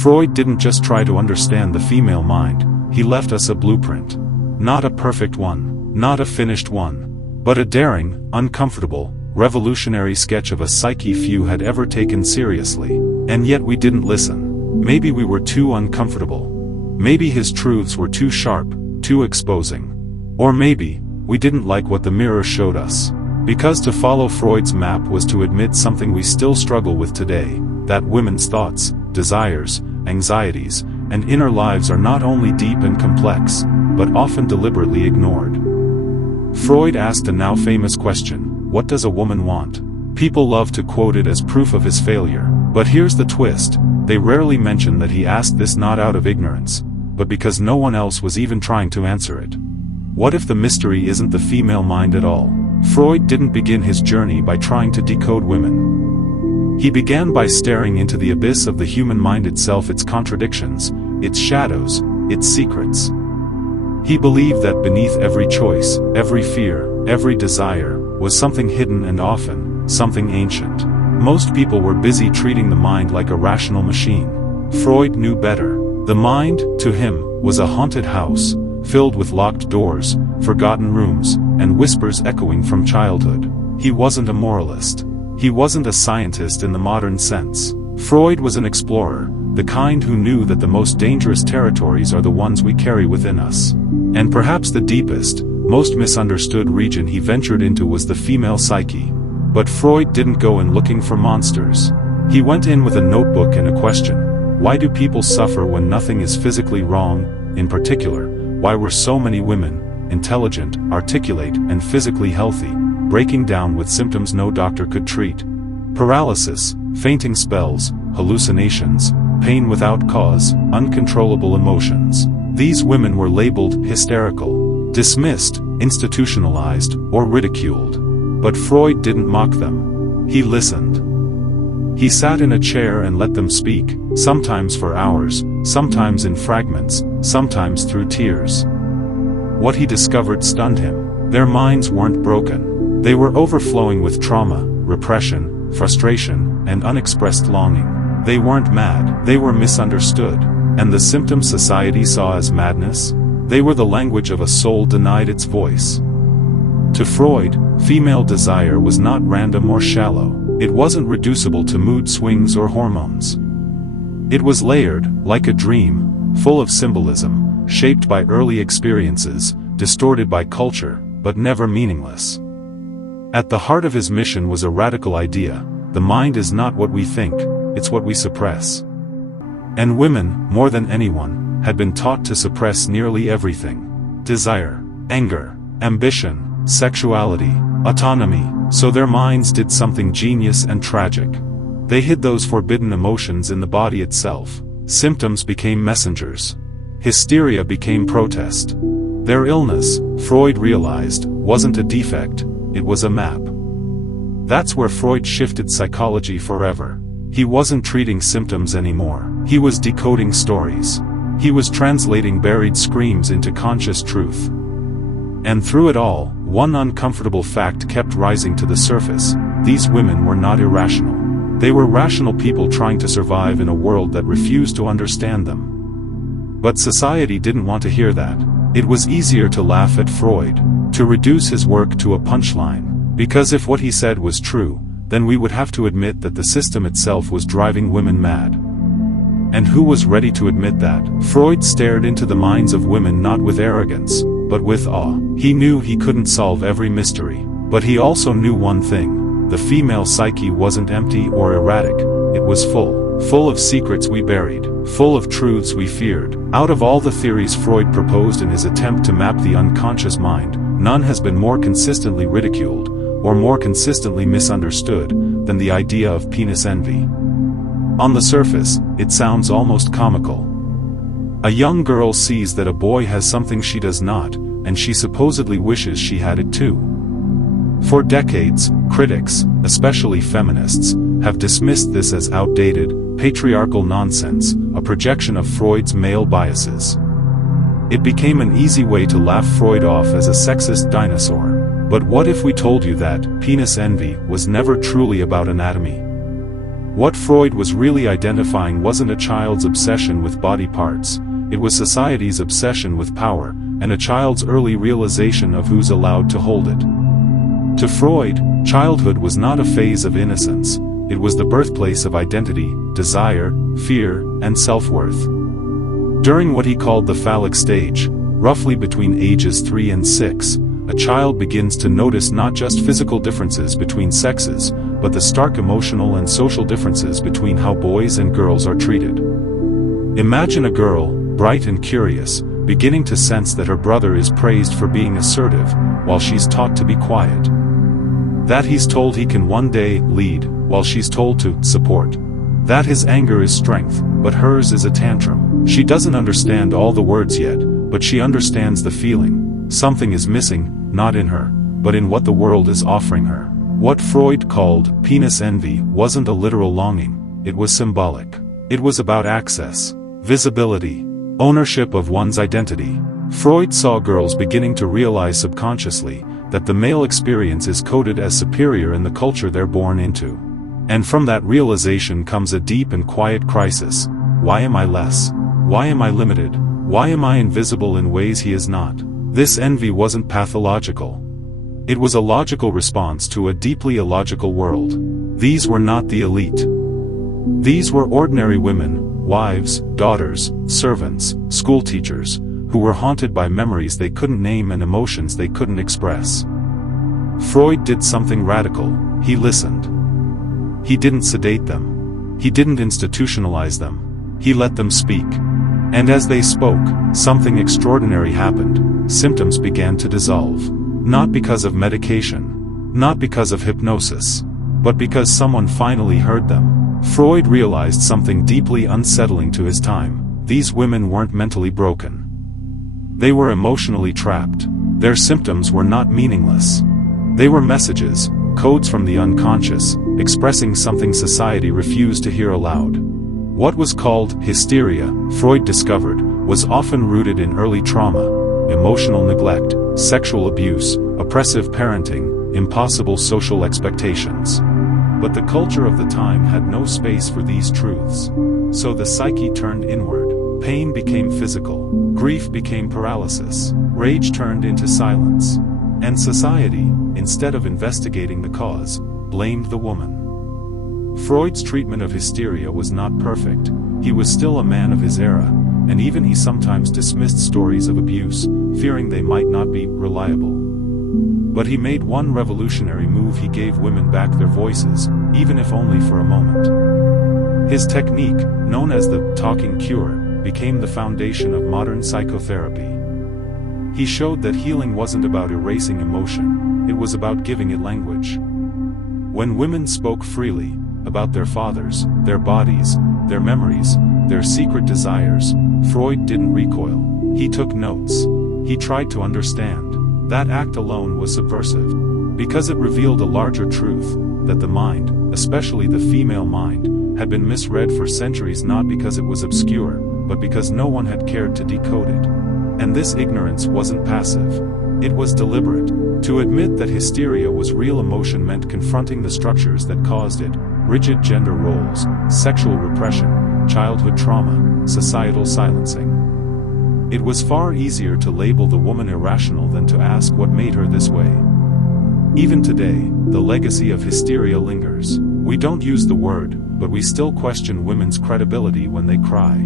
Freud didn't just try to understand the female mind, he left us a blueprint. Not a perfect one, not a finished one, but a daring, uncomfortable, revolutionary sketch of a psyche few had ever taken seriously. And yet we didn't listen. Maybe we were too uncomfortable. Maybe his truths were too sharp, too exposing. Or maybe, we didn't like what the mirror showed us. Because to follow Freud's map was to admit something we still struggle with today, that women's thoughts, desires, anxieties, and inner lives are not only deep and complex, but often deliberately ignored. Freud asked a now famous question, what does a woman want? People love to quote it as proof of his failure, but here's the twist, they rarely mention that he asked this not out of ignorance, but because no one else was even trying to answer it. What if the mystery isn't the female mind at all? Freud didn't begin his journey by trying to decode women. He began by staring into the abyss of the human mind itself, its contradictions, its shadows, its secrets. He believed that beneath every choice, every fear, every desire, was something hidden and often, something ancient. Most people were busy treating the mind like a rational machine. Freud knew better. The mind, to him, was a haunted house, filled with locked doors, forgotten rooms, and whispers echoing from childhood. He wasn't a moralist. He wasn't a scientist in the modern sense. Freud was an explorer, the kind who knew that the most dangerous territories are the ones we carry within us. And perhaps the deepest, most misunderstood region he ventured into was the female psyche. But Freud didn't go in looking for monsters. He went in with a notebook and a question. Why do people suffer when nothing is physically wrong? In particular, why were so many women, intelligent, articulate, and physically healthy, breaking down with symptoms no doctor could treat? Paralysis, fainting spells, hallucinations, pain without cause, uncontrollable emotions. These women were labeled hysterical, dismissed, institutionalized, or ridiculed. But Freud didn't mock them. He listened. He sat in a chair and let them speak, sometimes for hours, sometimes in fragments, sometimes through tears. What he discovered stunned him. Their minds weren't broken. They were overflowing with trauma, repression, frustration, and unexpressed longing. They weren't mad, they were misunderstood. And the symptoms society saw as madness? They were the language of a soul denied its voice. To Freud, female desire was not random or shallow. It wasn't reducible to mood swings or hormones. It was layered, like a dream, full of symbolism, shaped by early experiences, distorted by culture, but never meaningless. At the heart of his mission was a radical idea: the mind is not what we think, it's what we suppress. And women, more than anyone, had been taught to suppress nearly everything: desire, anger, ambition, sexuality, autonomy. So their minds did something genius and tragic. They hid those forbidden emotions in the body itself. Symptoms became messengers. Hysteria became protest. Their illness, Freud realized, wasn't a defect, it was a map. That's where Freud shifted psychology forever. He wasn't treating symptoms anymore. He was decoding stories. He was translating buried screams into conscious truth. And through it all, one uncomfortable fact kept rising to the surface: these women were not irrational. They were rational people trying to survive in a world that refused to understand them. But society didn't want to hear that. It was easier to laugh at Freud, to reduce his work to a punchline. Because if what he said was true, then we would have to admit that the system itself was driving women mad. And who was ready to admit that? Freud stared into the minds of women not with arrogance, but with awe. He knew he couldn't solve every mystery. But he also knew one thing: the female psyche wasn't empty or erratic, it was full of secrets we buried, full of truths we feared. Out of all the theories Freud proposed in his attempt to map the unconscious mind, none has been more consistently ridiculed, or more consistently misunderstood, than the idea of penis envy. On the surface, it sounds almost comical. A young girl sees that a boy has something she does not, and she supposedly wishes she had it too. For decades, critics, especially feminists, have dismissed this as outdated, patriarchal nonsense, a projection of Freud's male biases. It became an easy way to laugh Freud off as a sexist dinosaur. But what if we told you that penis envy was never truly about anatomy? What Freud was really identifying wasn't a child's obsession with body parts, it was society's obsession with power, and a child's early realization of who's allowed to hold it. To Freud, childhood was not a phase of innocence, it was the birthplace of identity, desire, fear, and self-worth. During what he called the phallic stage, roughly between ages 3 and 6, a child begins to notice not just physical differences between sexes, but the stark emotional and social differences between how boys and girls are treated. Imagine a girl, bright and curious, beginning to sense that her brother is praised for being assertive, while she's taught to be quiet. That he's told he can one day lead, while she's told to support. That his anger is strength, but hers is a tantrum. She doesn't understand all the words yet, but she understands the feeling. Something is missing, not in her, but in what the world is offering her. What Freud called penis envy wasn't a literal longing, it was symbolic. It was about access, visibility, ownership of one's identity. Freud saw girls beginning to realize subconsciously that the male experience is coded as superior in the culture they're born into. And from that realization comes a deep and quiet crisis. Why am I less? Why am I limited? Why am I invisible in ways he is not? This envy wasn't pathological. It was a logical response to a deeply illogical world. These were not the elite. These were ordinary women, wives, daughters, servants, schoolteachers, who were haunted by memories they couldn't name and emotions they couldn't express. Freud did something radical. He listened. He didn't sedate them. He didn't institutionalize them. He let them speak. And as they spoke, something extraordinary happened. Symptoms began to dissolve. Not because of medication. Not because of hypnosis. But because someone finally heard them. Freud realized something deeply unsettling to his time. These women weren't mentally broken. They were emotionally trapped. Their symptoms were not meaningless. They were messages, codes from the unconscious, expressing something society refused to hear aloud. What was called hysteria, Freud discovered, was often rooted in early trauma, emotional neglect, sexual abuse, oppressive parenting, impossible social expectations. But the culture of the time had no space for these truths. So the psyche turned inward. Pain became physical. Grief became paralysis. Rage turned into silence. And society, instead of investigating the cause, blamed the woman. Freud's treatment of hysteria was not perfect. He was still a man of his era, and even he sometimes dismissed stories of abuse, fearing they might not be reliable. But he made one revolutionary move: he gave women back their voices, even if only for a moment. His technique, known as the talking cure, became the foundation of modern psychotherapy. He showed that healing wasn't about erasing emotion, it was about giving it language. When women spoke freely, about their fathers, their bodies, their memories, their secret desires, Freud didn't recoil. He took notes. He tried to understand. That act alone was subversive. Because it revealed a larger truth, that the mind, especially the female mind, had been misread for centuries, not because it was obscure, but because no one had cared to decode it. And this ignorance wasn't passive. It was deliberate. To admit that hysteria was real emotion meant confronting the structures that caused it: rigid gender roles, sexual repression, childhood trauma, societal silencing. It was far easier to label the woman irrational than to ask what made her this way. Even today, the legacy of hysteria lingers. We don't use the word, but we still question women's credibility when they cry.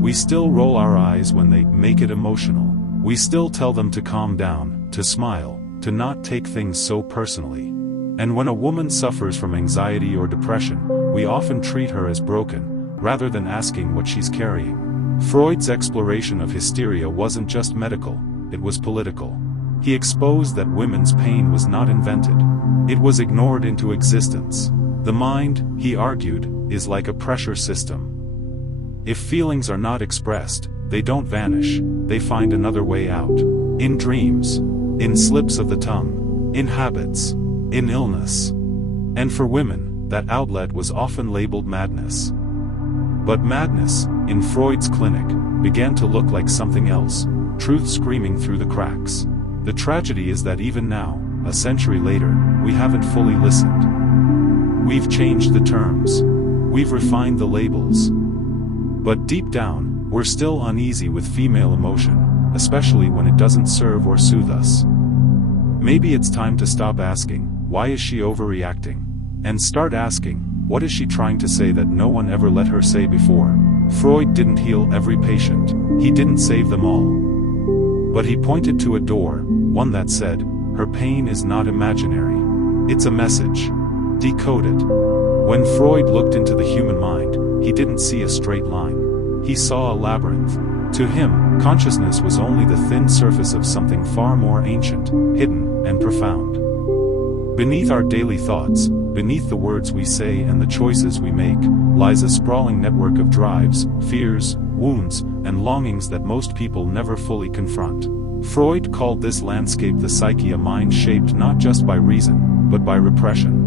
We still roll our eyes when they make it emotional. We still tell them to calm down, to smile, to not take things so personally. And when a woman suffers from anxiety or depression, we often treat her as broken, rather than asking what she's carrying. Freud's exploration of hysteria wasn't just medical, it was political. He exposed that women's pain was not invented. It was ignored into existence. The mind, he argued, is like a pressure system. If feelings are not expressed, they don't vanish, they find another way out. In dreams, in slips of the tongue, in habits, in illness. And for women, that outlet was often labeled madness. But madness, in Freud's clinic, began to look like something else, truth screaming through the cracks. The tragedy is that even now, a century later, we haven't fully listened. We've changed the terms. We've refined the labels. But deep down, we're still uneasy with female emotion, especially when it doesn't serve or soothe us. Maybe it's time to stop asking, why is she overreacting? And start asking, what is she trying to say that no one ever let her say before? Freud didn't heal every patient, he didn't save them all. But he pointed to a door, one that said, her pain is not imaginary. It's a message. Decode it. When Freud looked into the human mind, he didn't see a straight line. He saw a labyrinth. To him, consciousness was only the thin surface of something far more ancient, hidden, and profound. Beneath our daily thoughts, beneath the words we say and the choices we make, lies a sprawling network of drives, fears, wounds, and longings that most people never fully confront. Freud called this landscape the psyche, a mind shaped not just by reason, but by repression.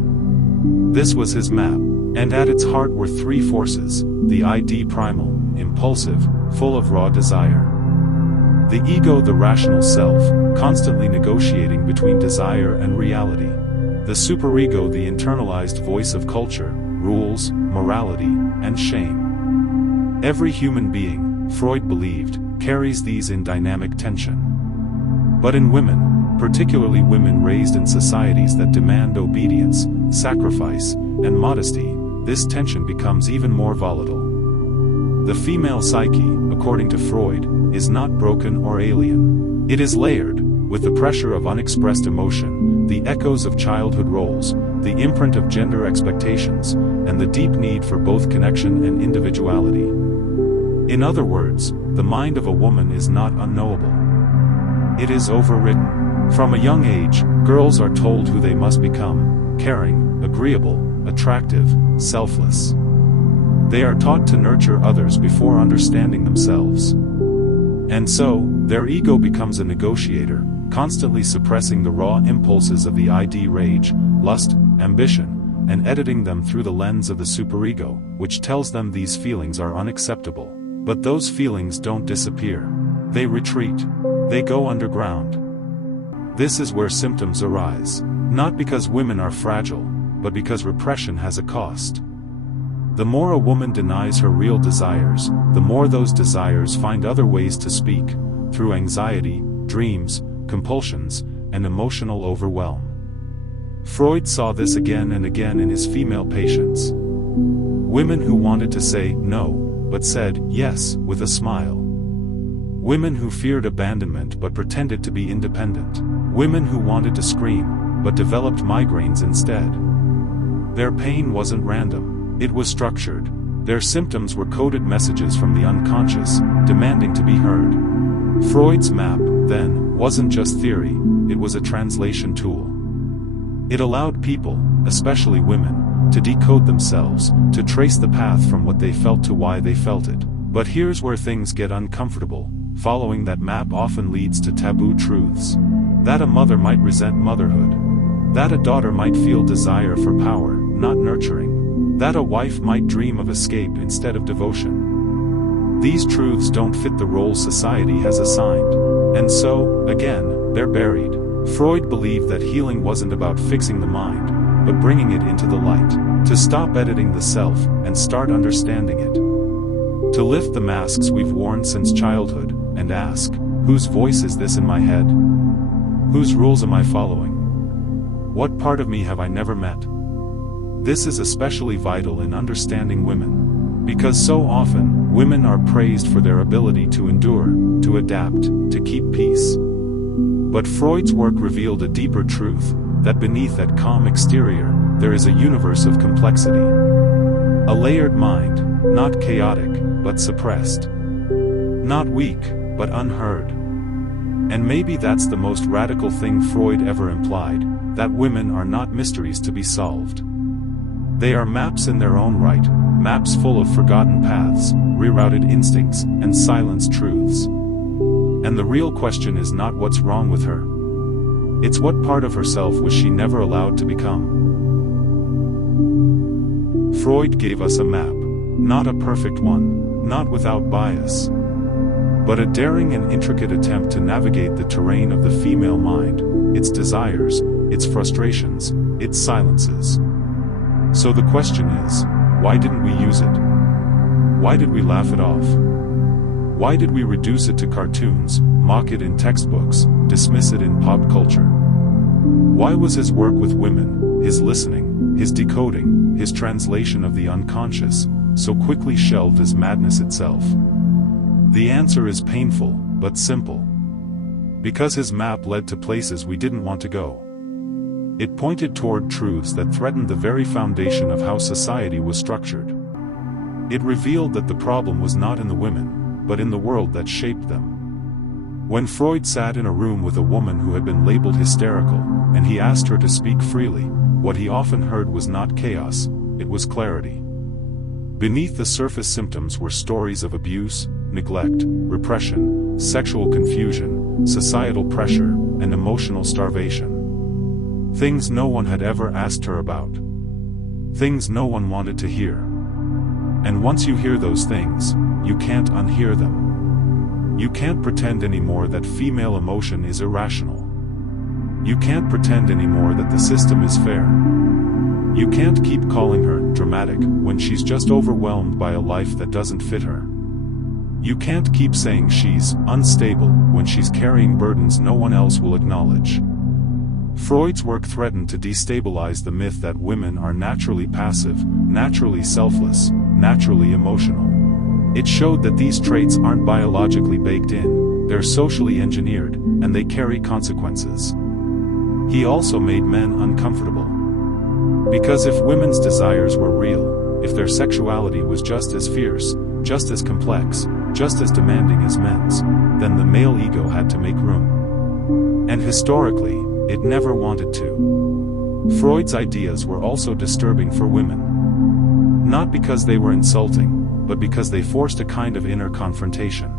This was his map, and at its heart were three forces: the id, primal, impulsive, full of raw desire; the ego, the rational self, constantly negotiating between desire and reality; the superego, the internalized voice of culture, rules, morality, and shame. Every human being, Freud believed, carries these in dynamic tension. But in women, particularly women raised in societies that demand obedience, sacrifice, and modesty, this tension becomes even more volatile. The female psyche, according to Freud, is not broken or alien. It is layered, with the pressure of unexpressed emotion, the echoes of childhood roles, the imprint of gender expectations, and the deep need for both connection and individuality. In other words, the mind of a woman is not unknowable. It is overwritten. From a young age, girls are told who they must become: caring, agreeable, attractive, selfless. They are taught to nurture others before understanding themselves. And so, their ego becomes a negotiator, constantly suppressing the raw impulses of the id, rage, lust, ambition, and editing them through the lens of the superego, which tells them these feelings are unacceptable. But those feelings don't disappear. They retreat. They go underground. This is where symptoms arise. Not because women are fragile, but because repression has a cost. The more a woman denies her real desires, the more those desires find other ways to speak, through anxiety, dreams, compulsions, and emotional overwhelm. Freud saw this again and again in his female patients. Women who wanted to say no, but said yes with a smile. Women who feared abandonment but pretended to be independent. Women who wanted to scream, but developed migraines instead. Their pain wasn't random, it was structured. Their symptoms were coded messages from the unconscious, demanding to be heard. Freud's map, then, wasn't just theory, it was a translation tool. It allowed people, especially women, to decode themselves, to trace the path from what they felt to why they felt it. But here's where things get uncomfortable. Following that map often leads to taboo truths. That a mother might resent motherhood. That a daughter might feel desire for power, not nurturing. That a wife might dream of escape instead of devotion. These truths don't fit the role society has assigned. And so, again, they're buried. Freud believed that healing wasn't about fixing the mind, but bringing it into the light. To stop editing the self, and start understanding it. To lift the masks we've worn since childhood, and ask, whose voice is this in my head? Whose rules am I following? What part of me have I never met? This is especially vital in understanding women. Because so often, women are praised for their ability to endure, to adapt, to keep peace. But Freud's work revealed a deeper truth, that beneath that calm exterior, there is a universe of complexity. A layered mind, not chaotic, but suppressed. Not weak, but unheard. And maybe that's the most radical thing Freud ever implied, that women are not mysteries to be solved. They are maps in their own right, maps full of forgotten paths, rerouted instincts, and silenced truths. And the real question is not what's wrong with her. It's what part of herself was she never allowed to become. Freud gave us a map, not a perfect one, not without bias, but a daring and intricate attempt to navigate the terrain of the female mind, its desires, its frustrations, its silences. So the question is, Why didn't we use it? Why did we laugh it off? Why did we reduce it to cartoons, mock it in textbooks, dismiss it in pop culture? Why was his work with women, his listening, his decoding, his translation of the unconscious, so quickly shelved as madness itself? The answer is painful, but simple. Because his map led to places we didn't want to go. It pointed toward truths that threatened the very foundation of how society was structured. It revealed that the problem was not in the women, but in the world that shaped them. When Freud sat in a room with a woman who had been labeled hysterical, and he asked her to speak freely, what he often heard was not chaos, it was clarity. Beneath the surface symptoms were stories of abuse, neglect, repression, sexual confusion, societal pressure, and emotional starvation. Things no one had ever asked her about. Things no one wanted to hear. And once you hear those things, you can't unhear them. You can't pretend anymore that female emotion is irrational. You can't pretend anymore that the system is fair. You can't keep calling her dramatic when she's just overwhelmed by a life that doesn't fit her. You can't keep saying she's unstable when she's carrying burdens no one else will acknowledge. Freud's work threatened to destabilize the myth that women are naturally passive, naturally selfless, naturally emotional. It showed that these traits aren't biologically baked in, they're socially engineered, and they carry consequences. He also made men uncomfortable. Because if women's desires were real, if their sexuality was just as fierce, just as complex, just as demanding as men's, then the male ego had to make room. And historically, it never wanted to. Freud's ideas were also disturbing for women. Not because they were insulting, but because they forced a kind of inner confrontation.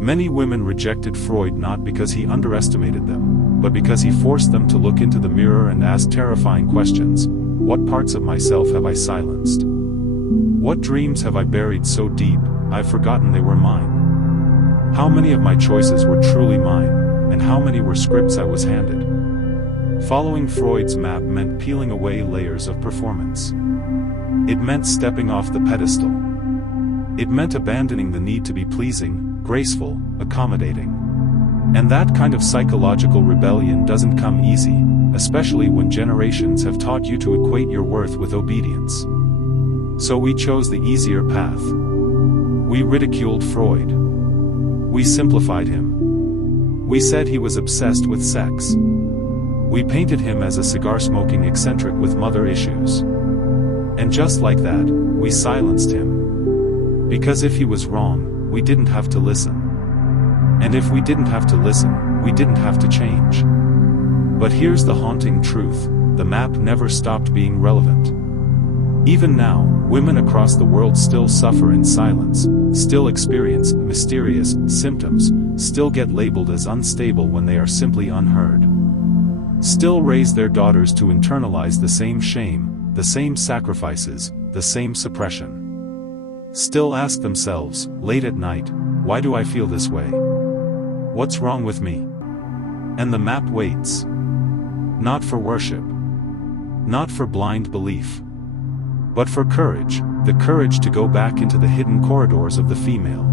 Many women rejected Freud not because he underestimated them, but because he forced them to look into the mirror and ask terrifying questions. What parts of myself have I silenced? What dreams have I buried so deep, I've forgotten they were mine? How many of my choices were truly mine? And how many were scripts I was handed? Following Freud's map meant peeling away layers of performance. It meant stepping off the pedestal. It meant abandoning the need to be pleasing, graceful, accommodating. And that kind of psychological rebellion doesn't come easy, especially when generations have taught you to equate your worth with obedience. So we chose the easier path. We ridiculed Freud. We simplified him. We said he was obsessed with sex. We painted him as a cigar-smoking eccentric with mother issues. And just like that, we silenced him. Because if he was wrong, we didn't have to listen. And if we didn't have to listen, we didn't have to change. But here's the haunting truth, the map never stopped being relevant. Even now, women across the world still suffer in silence, still experience mysterious symptoms, still get labeled as unstable when they are simply unheard. Still raise their daughters to internalize the same shame, the same sacrifices, the same suppression. Still ask themselves, late at night, why do I feel this way? What's wrong with me? And the map waits. Not for worship. Not for blind belief. But for courage, the courage to go back into the hidden corridors of the female.